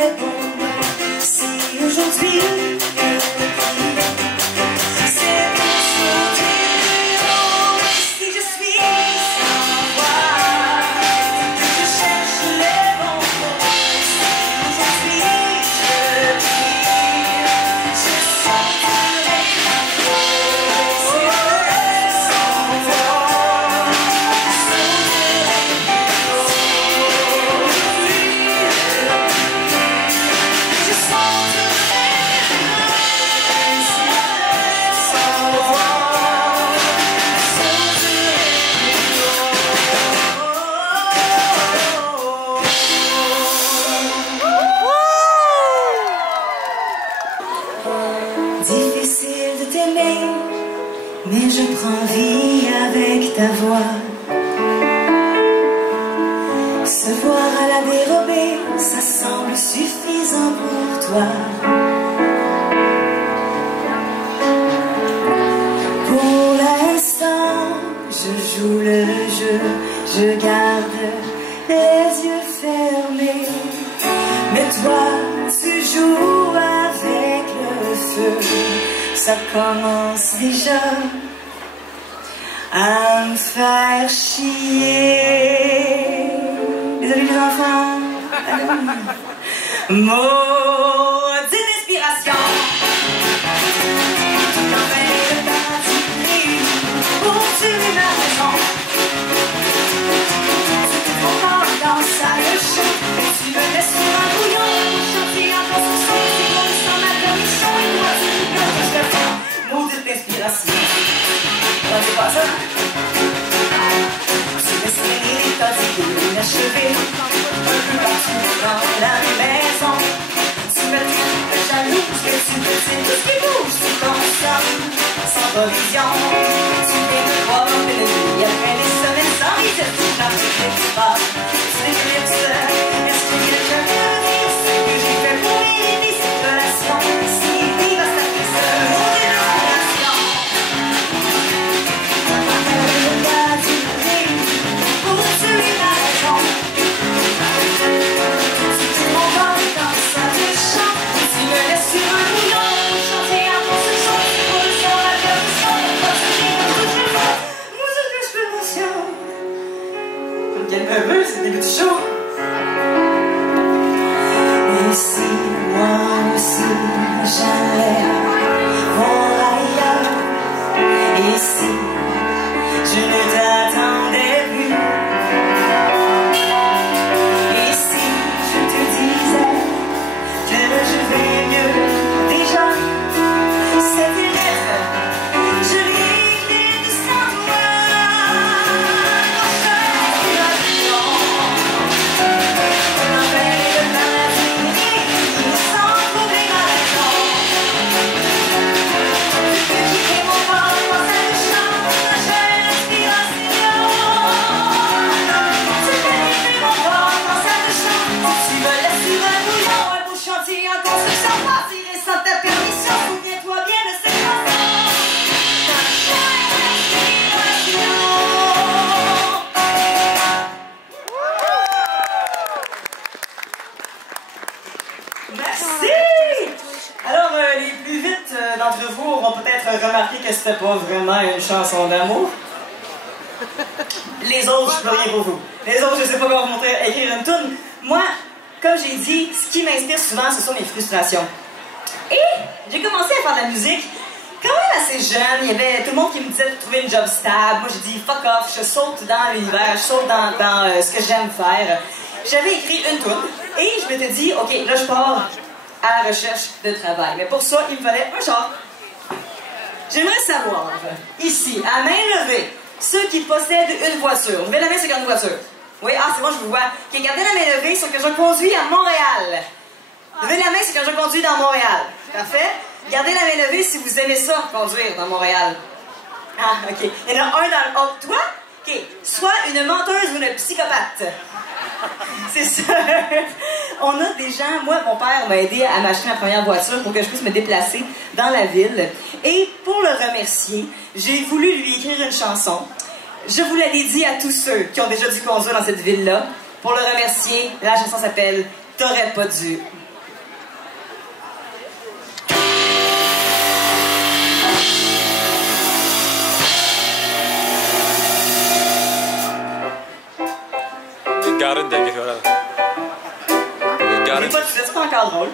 répondre si aujourd'hui c'est aujourd'hui si je suis sans toi, que je cherche les bons mots. Si aujourd'hui je prie, je sortirai ma voix. Si je reste sans toi, je sauterai mes eaux. Je sauterai sans toi, difficile de t'aimer, mais je prends vie avec ta voix. Se voir à la dérobée, ça semble suffisant pour toi. Pour l'instant, je joue le jeu, je garde les yeux fermés. Mais toi, tu joues avec le feu, ça commence déjà à me faire chier. Désolé les enfants. Maudite inspiration. Quand elle est le paradis brille pour tuer ma raison. Trop fort dans sa leçon. Tu me laisses sur un bouillon, chanter en construction. Tu vois sans ma permission, et moi tu me donnes que je te fais. Maudite inspiration. C'est pas ça? Tu laisses traîner les tas d'idées inachevées un peu partout dans la maison. Tu me traites jalouse que tu me dis tout ce qui bouge, tu consommes sans provision. Tu viens me voir en pleine nuit après les semaines sans risette. Tu n'arrives pas, tu t'éclipses. Est-ce qu'il y a quelqu'un qui me dit ce que j'ai fait pour aider cette relation? Si vive à sa piste, maudite inspiration. Un peu, c'est le début du show. Et si moi aussi j'allais voir ailleurs, et si je ne t'attendais plus, et si je te disais que je vais mieux déjà, cette lettre, je l'ai écrite sans toi. Merci! Alors, les plus vite d'entre vous auront peut-être remarqué que c'était pas vraiment une chanson d'amour. Les autres, je peux rien pour vous. Les autres, je sais pas comment vous montrer écrire une toune. Moi, comme j'ai dit, ce qui m'inspire souvent, ce sont mes frustrations. Et j'ai commencé à faire de la musique quand même assez jeune. Il y avait tout le monde qui me disait de trouver une job stable. Moi, j'ai dit fuck off, je saute dans l'univers, je saute dans ce que j'aime faire. J'avais écrit une toune et je m'étais dit, ok, là je pars à la recherche de travail. Mais pour ça, il me fallait un char. J'aimerais savoir, ici, à main levée, ceux qui possèdent une voiture. Levez la main ceux qui ont une voiture. Oui, ah c'est bon, je vous vois. Ok, gardez la main levée ceux que je conduis à Montréal. Levez la main ceux que je conduis dans Montréal. Parfait? Gardez la main levée si vous aimez ça, conduire dans Montréal. Ah, ok. Il y en a un dans le... Oh, toi? Ok. Soit une menteuse ou une psychopathe. C'est ça. On a des gens... Moi, mon père m'a aidé à m'acheter ma première voiture pour que je puisse me déplacer dans la ville. Et pour le remercier, j'ai voulu lui écrire une chanson. Je vous la dédie à tous ceux qui ont déjà dû conduire dans cette ville-là. Pour le remercier, la chanson s'appelle « T'aurais pas dû ». Karin tänker höra det. Karin. C'est pas encore drôle.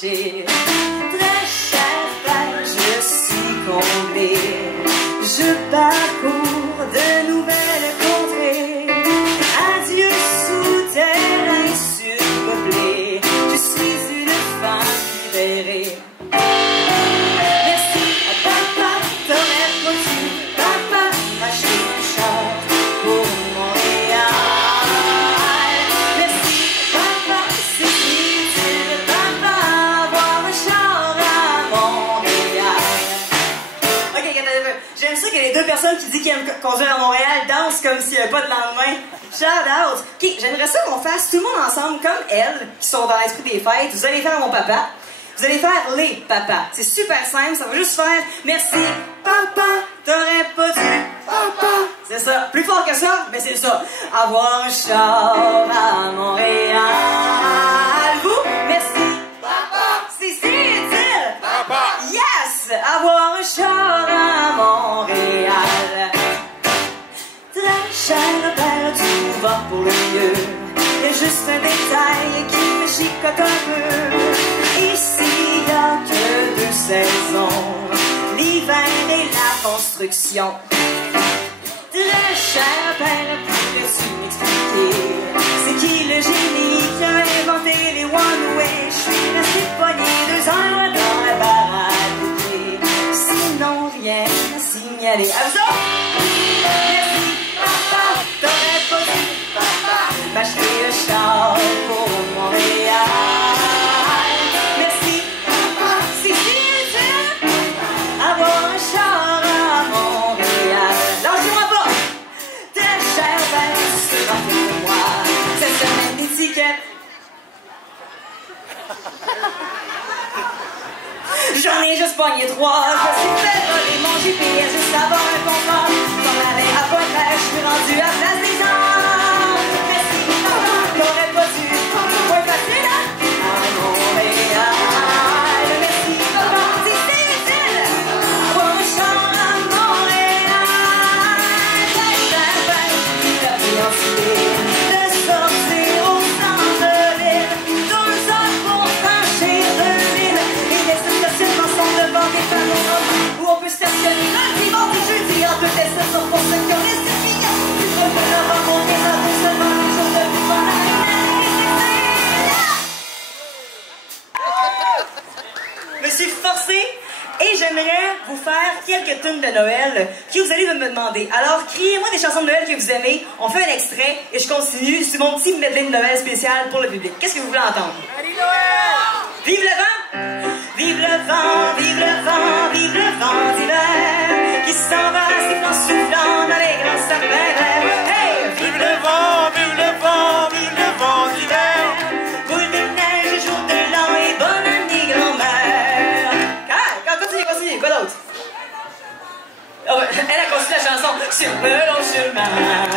Très cher père, je suis comblé. Je parcours de nouvelles contrées. Adieu souterrain surpeuplé. Je suis une femme libérée. Merci à papa, t'aurais pas dû, papa, m'acheter un char pour Montréal. Merci papa, c'est utile, papa, avoir un char à Montréal. Ok, j'aime ça que les deux personnes qui disent qu'ils aiment conduire à Montréal dansent comme s'il n'y avait pas de lendemain. Shout out! Ok, j'aimerais ça qu'on fasse tout le monde ensemble, comme elles, qui sont dans l'esprit des fêtes. Vous allez faire mon papa. Vous allez faire les papas. C'est super simple, ça va juste faire merci, papa, t'aurais pas dû, papa. C'est ça. Plus fort que ça, mais c'est ça. Avoir un char à Montréal. Vous, merci, papa. C'est utile. Papa. Yes! Avoir un char à Montréal. Très cher père, tout va pour le mieux. Il y a juste un détail qui me chicote un peu. Ici, il n'y a que 2 saisons, l'hiver et la construction. Très cher père, pourrais-tu m'expliquer? C'est qui le génie qui a inventé les one-way? Je suis resté pogné 2 heures dans la barre de pied. Sinon, rien à signaler. À vous autres? Merci, papa, t'aurais pas dû, papa, m'acheter le char pour Montréal. Merci, papa, c'est utile, avoir un char à Montréal. Lâchez-moi pas! Très cher, ben, tu seras pour moi. Cette semaine d'étiquette. J'en ai juste pogné 3. Je me suis fait voler mon GPS juste avant un contrat. J'en avais à pas faire, je suis rendu à place des gens. Merci, papa, t'aurais pas dû. Moins facile, hein? À Montréal. Merci, papa, c'est utile. Avoir un char à Montréal. Très cher, ben, la fiancée de sortir au centre-ville. 2 heures pour franchir 2 villes. Et des stationnements sont devant des panneaux où on peut stationner lundi, mardi, jeudi. En toutes les saisons pour ceux qui ont les certificats. Tu peux me le remonter dans 2 semaines, les jours de plus fort. Je me suis forcée et j'aimerais vous faire quelques tunes de Noël que vous allez me demander. Alors, criez-moi des chansons de Noël que vous aimez. On fait un extrait et je continue. C'est mon petit medley de Noël spécial pour le public. Qu'est-ce que vous voulez entendre? Allez, Noël! Vive le vent! Vive le vent, vive le vent, vive le vent d'hiver qui s'en va sifflant, soufflant dans les grands sapins verts. Hey! Vive le vent, vive le vent, vive le vent d'hiver. Boule de neige, jour de l'an et bonne année grand-mère. Continue, quoi d'autre? Oh, elle a construit la chanson. Sur le long chemin,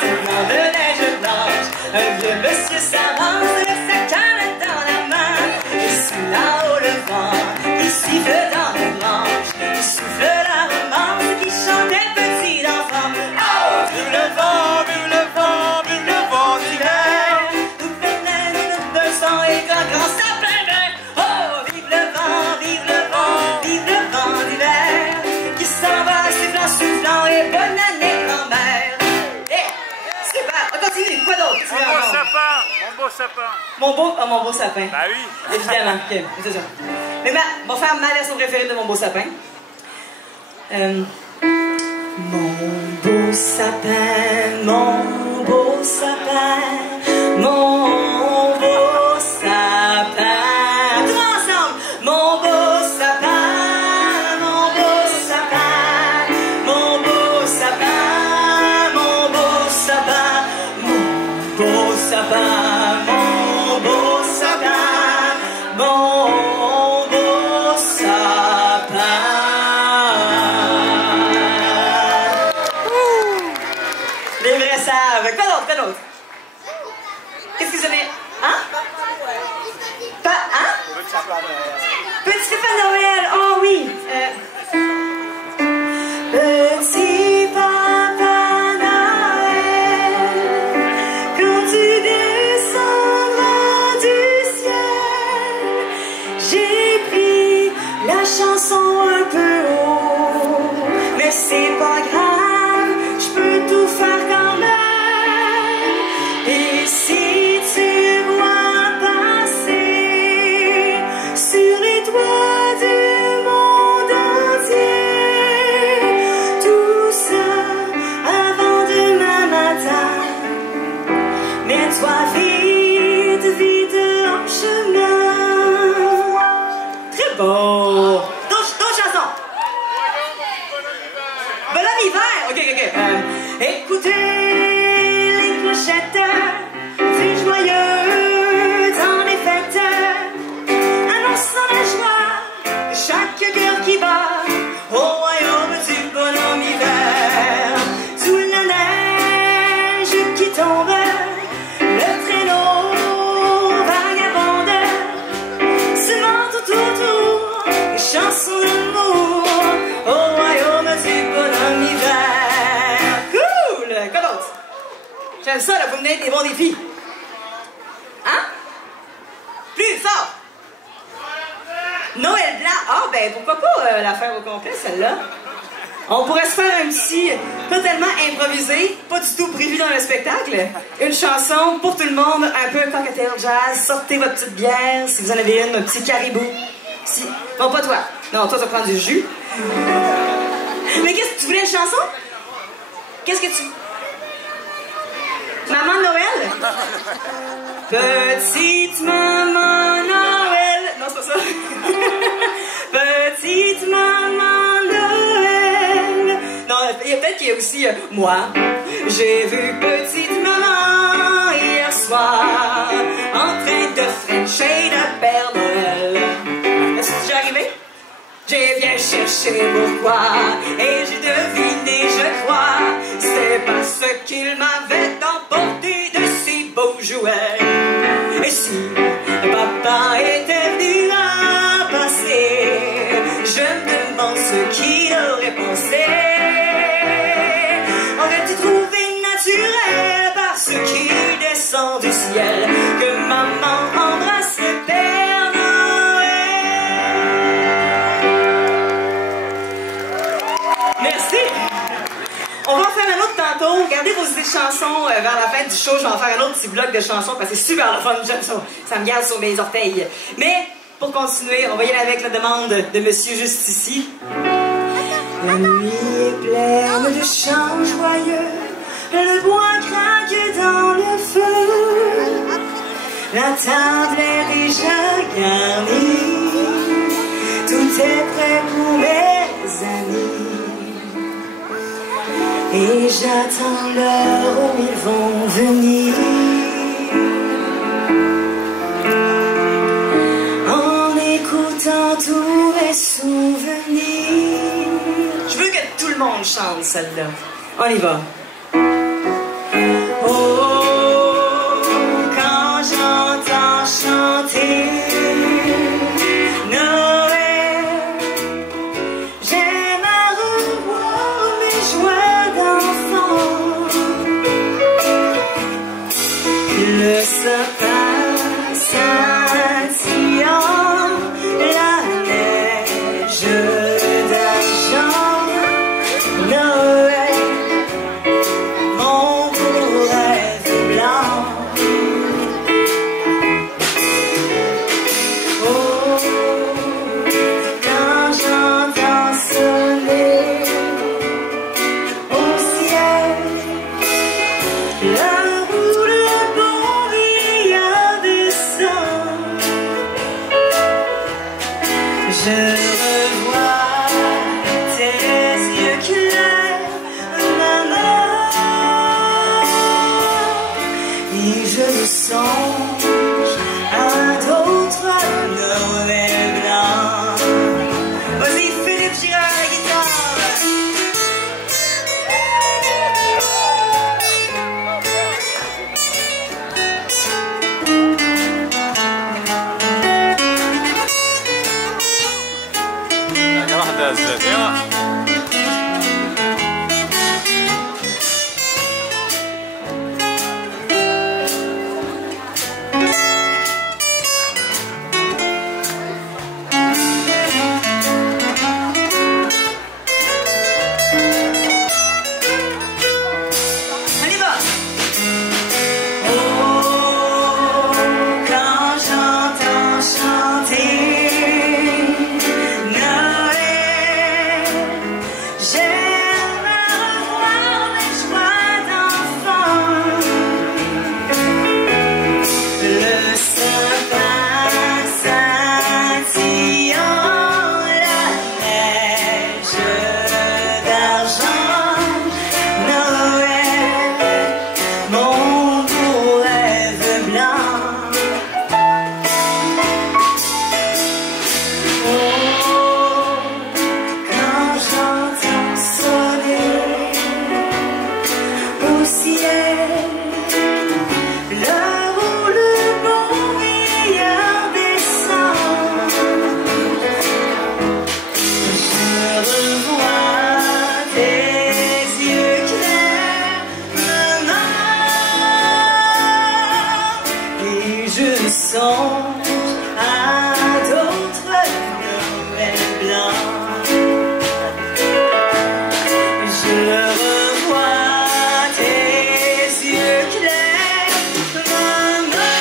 tournant de neige blanche, un vieux monsieur s'avance avec sa canne dans la main. Et sous là-haut le vent, qui siffle dans les branches, il souffle la romance qui chantait petit enfant. Oh! Vive le vent, vive le vent, vive le vent d'hiver. Tout fait neige, de sang et grand sapin vert. Oh! Vive le vent, vive le vent, vive le vent d'hiver qui s'en va sifflant, soufflant et bonne année grand-mère. Yeah! Super! On continue, quoi d'autre? Mon beau sapin, mon beau sapin. Mon beau sapin. Bah oui. Évidemment, ok, c'est ça. Mais on va faire ma version préférée de mon beau sapin. Mon beau sapin, mon beau sapin, mon beau sapin. Tout ensemble! Mon beau sapin, mon beau sapin, mon beau sapin, mon beau sapin, mon beau sapin, mon Petit Papa Noël, oh oui. Petit Papa Noël, quand tu descendras du ciel, j'ai pris la chanson un peu haut, mais c'est pas grave, je peux tout faire quand même. Et si tu vois passer sur les toits du monde entier, tout ça avant demain matin, mets-toi vite, vite en chemin. Très beau. D'autres chansons. Bonhomme hiver. Ok. Écoutez les clochettes du joyeux dans les fêtes, annonçant la joie de chaque cœur qui bat au royaume du bonhomme hiver. Sous la neige qui tombe, le traîneau vagabonde, semant tout autour les chansons d'amour au royaume du bonhomme hiver. Cool! Quoi d'autre? J'aime ça, là, vous menez des bons défis. Hein? Plus fort! Noël blanc. Ah, ben pourquoi pas la faire au complet, celle-là? On pourrait se faire un petit, totalement improvisé, pas du tout prévu dans le spectacle. Une chanson pour tout le monde, un peu cocktail jazz. Sortez votre petite bière, si vous en avez une, un petit caribou. Si... Bon, pas toi. Non, toi, tu vas prendre du jus. Mais qu'est-ce que tu voulais, une chanson? Qu'est-ce que tu... Maman Noël? Petite maman Noël. Non, c'est pas ça. Petite maman Noël. Non, peut-être qu'il y a aussi moi. J'ai vu petite maman hier soir en train de frencher le Père Noël. Est-ce que tu es arrivé? J'ai bien cherché pourquoi et j'ai deviné, je crois, c'est parce qu'il m'avait emporté de si beaux jouets. Et si papa était venu à passer, je me demande ce qu'il aurait pensé. Aurait-il trouvé naturel parce qu'il descend du ciel que maman embrasse le Père Noël? Merci. On va en faire un autre tantôt. Gardez vos idées de chansons vers la fin du show. Je vais en faire un autre petit bloc de chansons parce que c'est super le fun. J'aime ça. Ça me garde sur mes orteils. Mais pour continuer, on va y aller avec la demande de Monsieur juste ici. La nuit est pleine de chants joyeux. Le bois craque dans le feu. La table est déjà garnie. Tout est prêt pour mes amis. Et j'attends l'heure où ils vont venir. En écoutant tous mes souvenirs. Je veux que tout le monde chante celle-là. On y va. Oh, quand j'entends chanter Noël, j'aime à revoir mes joies d'enfant. Le sapin scintillant, la neige d'argent, Noël, mon beau rêve blanc. Oh, quand j'entends sonner au ciel l'heure où le bon vieillard descend, je revois tes yeux clairs, maman, et je me songe à d'autres Noël blancs. Vas-y, Philippe Girard à la guitare. Zétéra. Je songe à d'autres Noëls blancs. Je revois tes yeux clairs, maman.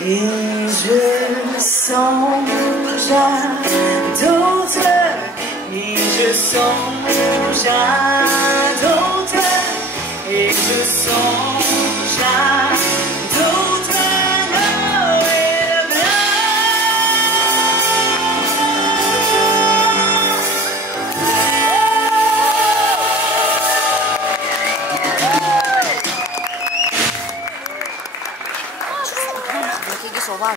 Et je songe à d'autres, et je songe à d'autres. Et je sens